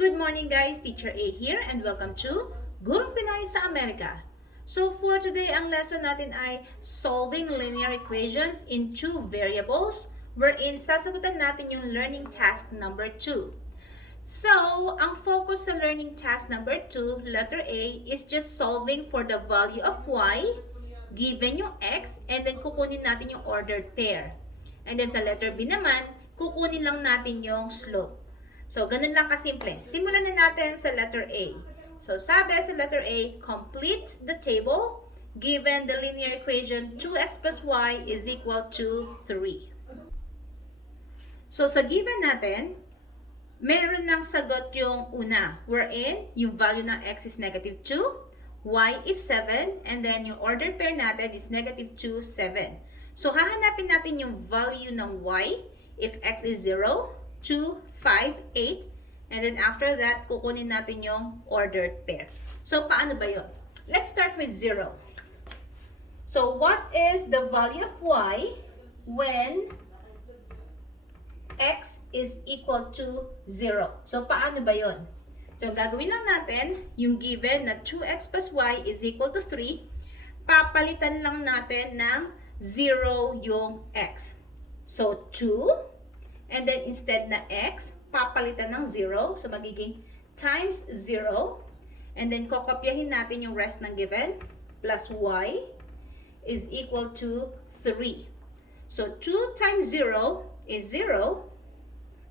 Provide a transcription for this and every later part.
Good morning guys, Teacher A here and welcome to Gurong Pinoy sa Amerika. So for today, ang lesson natin ay solving linear equations in two variables wherein sasagutan natin yung learning task number 2. So, ang focus sa learning task number 2, letter A, is just solving for the value of y given yung x and then kukunin natin yung ordered pair. And then sa letter B naman, kukunin lang natin yung slope. So, ganun lang kasimple. Simulan na natin sa letter A. So, sabi sa letter A, complete the table given the linear equation 2x plus y is equal to 3. So, sa given natin, meron ng sagot yung una, wherein yung value ng x is negative 2, y is 7, and then yung ordered pair natin is negative 2, 7. So, hahanapin natin yung value ng y if x is 0, 2, 5, 8, and then after that, kukunin natin yung ordered pair. So, paano ba yun? Let's start with 0. So, what is the value of y when x is equal to 0? So, paano ba yun? So, gagawin lang natin yung given na 2x plus y is equal to 3. Papalitan lang natin ng 0 yung x. So, 2. And then, instead na x, papalitan ng 0. So, magiging times 0. And then, kokopyahin natin yung rest ng given. Plus y is equal to 3. So, 2 times 0 is 0.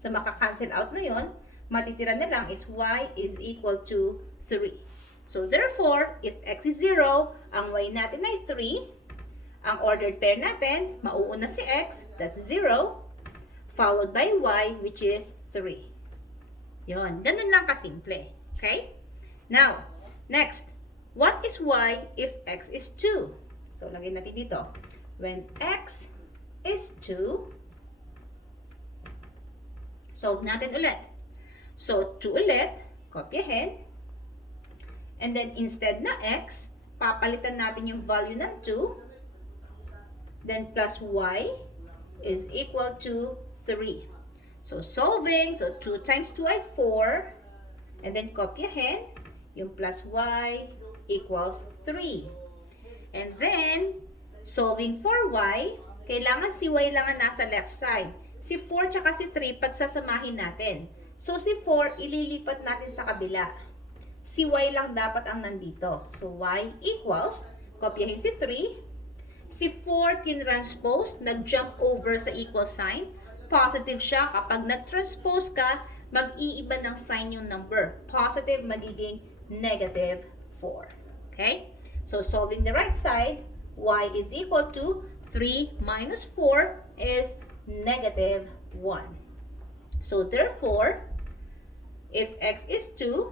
So, makakancel out na yun. Matitira na lang is y is equal to 3. So, therefore, if x is 0, ang y natin ay 3. Ang ordered pair natin, mauuna si x, that's 0. Followed by y, which is 3. Yon, ganun lang kasimple. Okay? Now, next, what is y if x is 2? So, lagay natin dito. When x is 2, solve natin ulit. So, 2 ulit, kopyahin. And then, instead na x, papalitan natin yung value ng 2. Then, plus y is equal to 3. So, solving. So, 2 times 2 ay 4. And then, kopyahin. Yung plus y equals 3. And then, solving for y, kailangan si y lang ang nasa left side. Si 4 tsaka si 3, pagsasamahin natin. So, si 4, ililipat natin sa kabila. Si y lang dapat ang nandito. So, y equals, kopyahin si 3. Si 4, tinranspose, nag-jump over sa equal sign. Positive siya. Kapag nag-transpose ka, mag-iiba ng sign yung number. Positive, magiging negative 4. Okay? So, solving the right side, y is equal to 3 minus 4 is negative 1. So, therefore, if x is 2,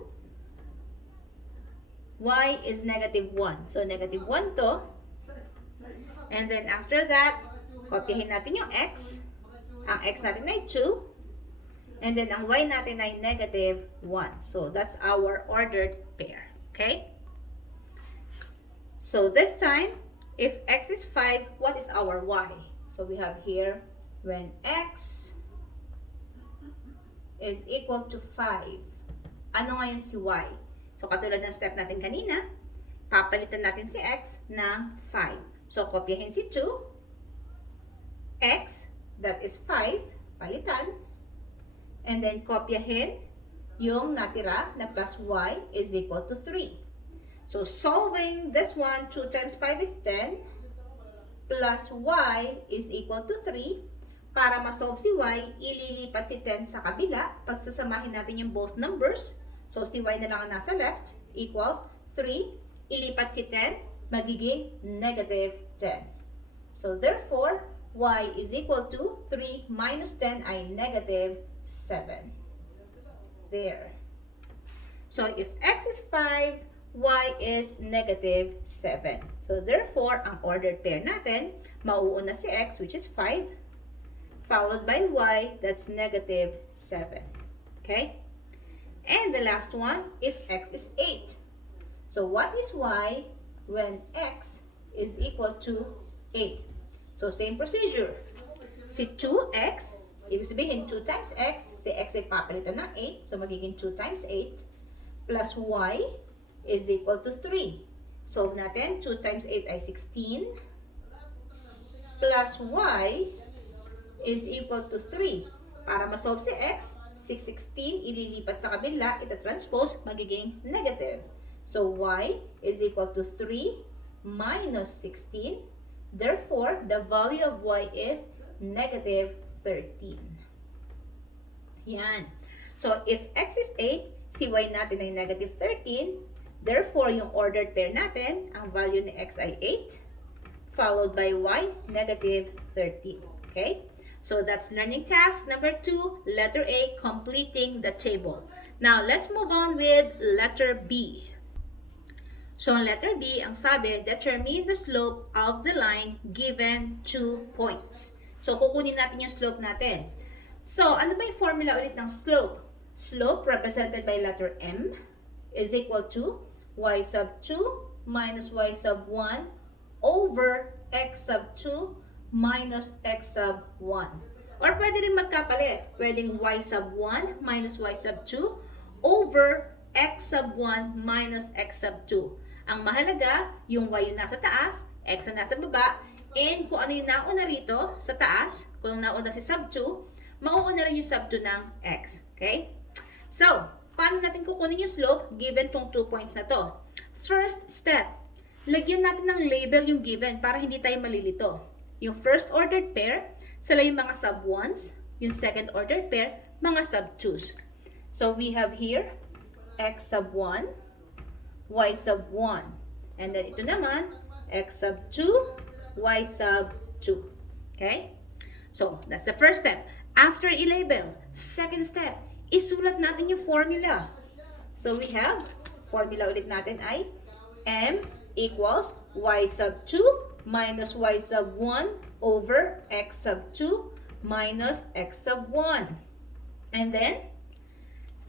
y is negative 1. So, negative 1 to. And then, after that, kopyahin natin yung x. Ang x natin ay 2. And then, ang y natin ay negative 1. So, that's our ordered pair. Okay? So, this time, if x is 5, what is our y? So, we have here, when x is equal to 5, ano ngayon si y? So, katulad ng step natin kanina, papalitan natin si x ng 5. So, kopyahin si 2, x, that is 5, palitan, and then kopyahin yung natira na plus y is equal to 3. So, solving this one, 2 times 5 is 10, plus y is equal to 3. Para ma-solve si y, ililipat si 10 sa kabila. Pagsasamahin natin yung both numbers. So, si y na lang ang nasa left, equals 3. Ilipat si 10, magiging negative 10. So, therefore, y is equal to 3 minus 10 ay negative 7. There. So, if x is 5, y is negative 7. So, therefore, ang ordered pair natin, mauuna si x, which is 5, followed by y, that's negative 7. Okay? And the last one, if x is 8. So, what is y when x is equal to 8? So, same procedure. Si 2x, Ibig sabihin, 2 times x, si x ay papalitan ng 8, so magiging 2 times 8, plus y is equal to 3. Solve natin, 2 times 8 ay 16, plus y is equal to 3. Para ma-solve si x, 616, ililipat sa kabila, ita-transpose, magiging negative. So, y is equal to 3 minus 16. Therefore, the value of y is negative 13. Yan. So, if x is 8, si y natin ay negative 13. Therefore, yung ordered pair natin, ang value ni x ay 8, followed by y, negative 13. Okay? So, that's learning task number 2, letter A, completing the table. Now, let's move on with letter B. So, ang letter B, ang sabi, determine the slope of the line given 2 points. So, kukunin natin yung slope natin. So, ano ba yung formula ulit ng slope? Slope represented by letter M is equal to y sub 2 minus y sub 1 over x sub 2 minus x sub 1. Or pwede rin magkapalit. Pwedeng y sub 1 minus y sub 2 over x sub 1 minus x sub 2. Ang mahalaga, yung y yung nasa taas, x ang nasa baba, and kung ano yung nauna rito sa taas, kung nauna si sub 2, mauuna rin yung sub 2 ng x. Okay? So, paano natin kukunin yung slope given tong 2 points na to? First step, lagyan natin ng label yung given para hindi tayo malilito. Yung first ordered pair, sila yung mga sub 1s. Yung second ordered pair, mga sub 2s. So, we have here, x sub 1, y sub 1. And then, ito naman, x sub 2, y sub 2. Okay? So, that's the first step. After i-label, second step, isulat natin yung formula. So, we have, formula ulit natin ay, m equals y sub 2 minus y sub 1 over x sub 2 minus x sub 1. And then,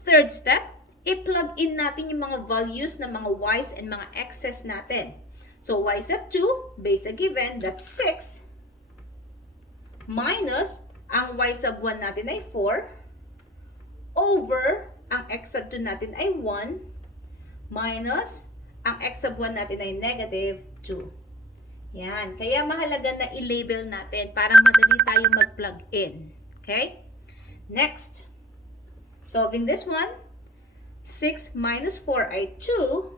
third step, i-plug in natin yung mga values ng mga y's and mga x's natin. So, y sub 2, base sa given, that's 6, minus, ang y sub 1 natin ay 4, over, ang x sub 2 natin ay 1, minus, ang x sub 1 natin ay negative 2. Yan. Kaya mahalaga na i-label natin para madali tayo mag-plug in. Okay? Next. Solving this one. 6 minus 4 ay 2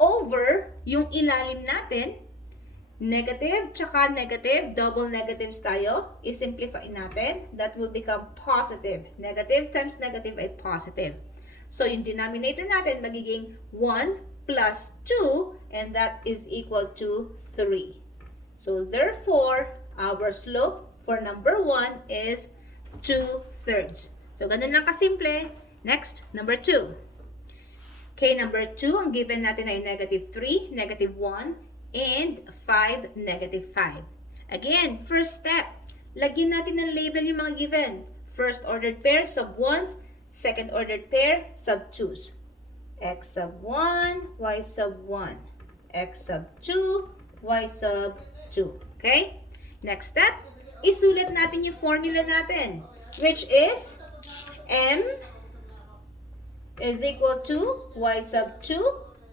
over yung ilalim natin. Negative, tsaka negative, double negatives tayo. I-simplify natin. That will become positive. Negative times negative ay positive. So, yung denominator natin magiging 1 plus 2, and that is equal to 3. So, therefore, our slope for number 1 is 2/3. So, ganun lang kasimple. Next, number 2. Okay, number 2, ang given natin ay negative 3, negative 1, and 5, negative 5. Again, first step, lagyan natin ng label yung mga given. First ordered pair, sub 1s, second ordered pair, sub 2s. X sub 1, y sub 1. X sub 2, y sub 2. Okay? Next step, isulat natin yung formula natin, which is m is equal to y sub 2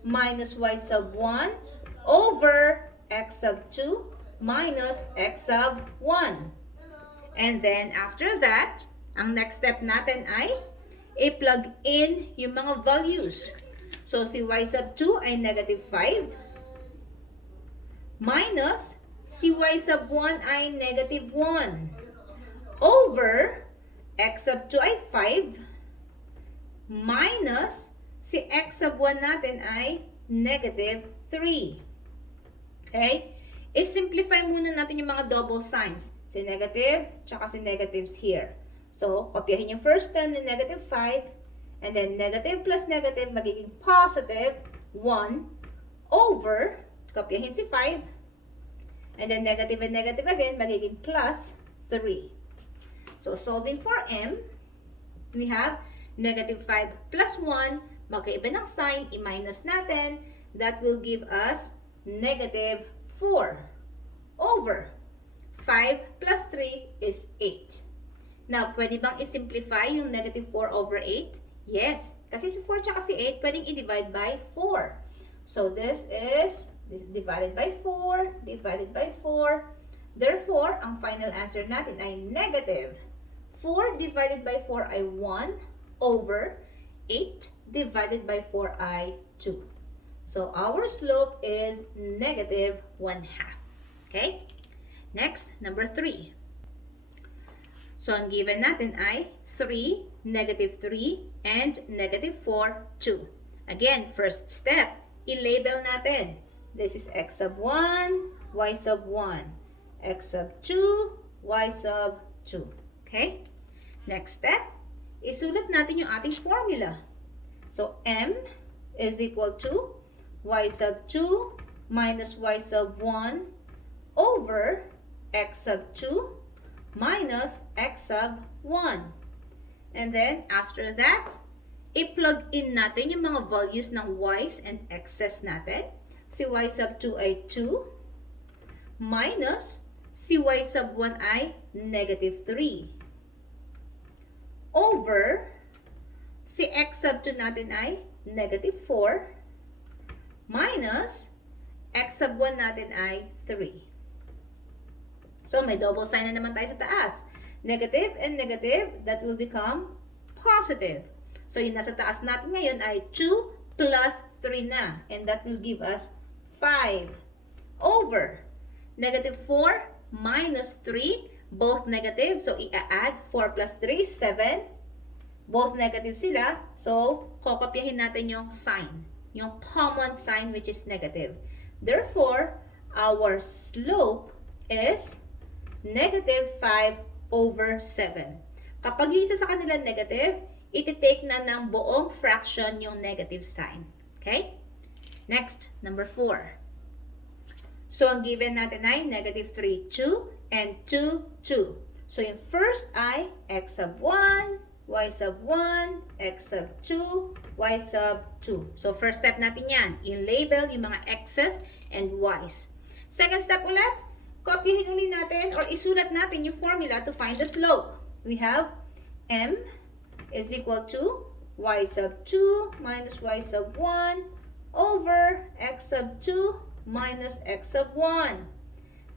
minus y sub 1 over x sub 2 minus x sub 1. And then, after that, ang next step natin ay i-plug in yung mga values. So, si y sub 2 ay negative 5 minus si y sub 1 ay negative 1 over x sub 2 ay 5 minus si x sub 1 natin ay negative 3. Okay? I-simplify muna natin yung mga double signs. Si negative, tsaka si negatives here. So, kopyahin yung first term ni negative 5, and then negative plus negative magiging positive 1 over, kopyahin si 5, and then negative and negative again magiging plus 3. So, solving for m, we have negative 5 plus 1, magkaiba ng sign, i-minus natin, that will give us negative 4 over 5 plus 3 is 8. Now, pwede bang i-simplify yung negative 4 over 8? Yes. Kasi si 4 tsaka si 8, pwedeng i-divide by 4. So, this is divided by 4, divided by 4. Therefore, ang final answer natin ay negative 4 divided by 4 ay 1 over 8 divided by 4 ay 2. So, our slope is negative 1/2. Okay? Next, number 3. So, ang given natin ay 3, negative 3, and negative 4, 2. Again, first step, i-label natin. This is x sub 1, y sub 1, x sub 2, y sub 2. Okay? Next step, isulat natin yung ating formula. So, m is equal to y sub 2 minus y sub 1 over x sub 2 minus x sub 1. And then, after that, i-plug in natin yung mga values ng y's and x's natin. Si y sub 2 ay 2 minus si y sub 1 ay negative 3 over si x sub 2 natin ay negative 4 minus x sub 1 natin ay 3. So, may double sign na naman tayo sa taas. Negative and negative, that will become positive. So, yung nasa taas natin ngayon ay 2 plus 3 na. And that will give us 5 over negative 4 minus 3, both negative. So, i-add 4 plus 3, 7. Both negative sila. So, kokopyahin natin yung sign. Yung common sign which is negative. Therefore, our slope is negative 5 over 7. Kapag yung isa sa kanila negative, iti-take na ng buong fraction yung negative sign. Okay? Next, number 4. So, ang given natin ay negative 3, 2, and 2, 2. So, yung first ay x sub 1, y sub 1, x sub 2, y sub 2. So, first step natin yan. I-label yung mga x's and y's. Second step ulit, kopyahin ulit natin or isulat natin yung formula to find the slope. We have m is equal to y sub 2 minus y sub 1 over x sub 2 minus x sub 1.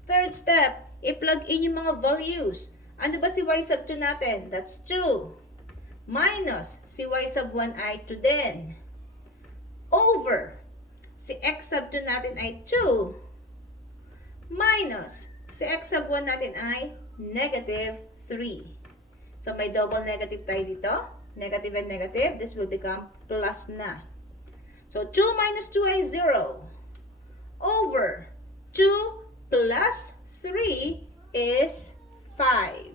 Third step, i-plug in yung mga values. Ano ba si y sub 2 natin? That's 2. Minus si y sub 1 ay 2 din. Over si x sub 2 natin ay 2. Minus si x sub 1 natin ay negative 3. So, may double negative tayo dito. Negative and negative. This will become plus na. So, 2 minus 2 ay 0. Over 2 plus 3 is 5.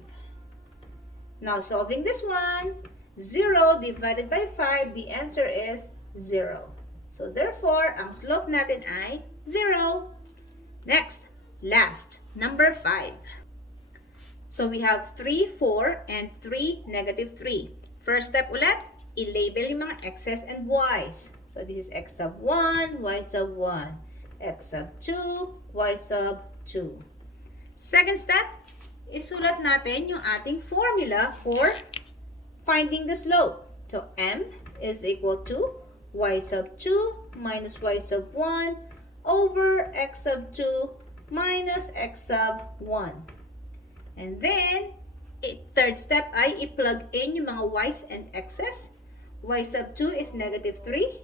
Now, solving this one, 0 divided by 5, the answer is 0. So, therefore, ang slope natin ay 0. Next, last, number 5. So, we have 3, 4, and 3, negative 3. First step ulit, i-label yung mga x's and y's. So, this is x sub 1, y sub 1, x sub 2, y sub 2. Second step, isulat natin yung ating formula for finding the slope. So, m is equal to y sub 2 minus y sub 1 over x sub 2 minus x sub 1. And then, third step ay i-plug in yung mga y's and x's. Y sub 2 is negative 3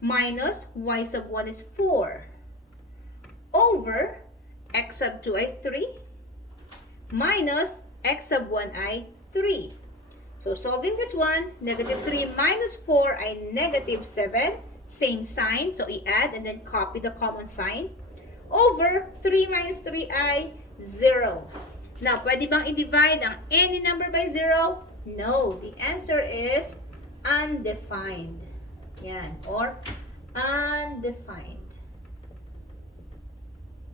minus y sub 1 is 4 over x sub 2 ay 3 minus x sub 1 ay 3. So, solving this one, negative 3 minus 4 ay negative 7. Same sign. So, i-add and then copy the common sign. Over 3 minus 3 ay 0. Now, pwede bang i-divide ang any number by 0? No. The answer is undefined. Yan. Or undefined.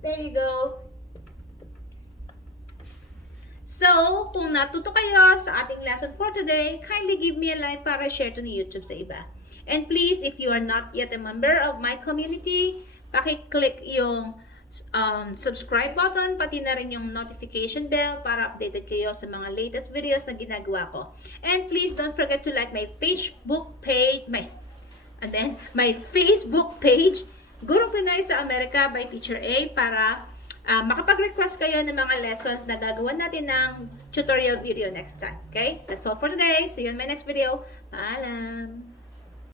There you go. So, kung natuto kayo sa ating lesson for today, kindly give me a like para share to ni YouTube sa iba. And please, if you are not yet a member of my community, paki-click yung subscribe button, pati na rin yung notification bell para updated kayo sa mga latest videos na ginagawa ko. And please don't forget to like my Facebook page, my Facebook page, Gurong Pinoy sa Amerika by Teacher A, para makapag-request kayo ng mga lessons na gagawin natin ng tutorial video next time. Okay? That's all for today. See you in my next video. Paalam!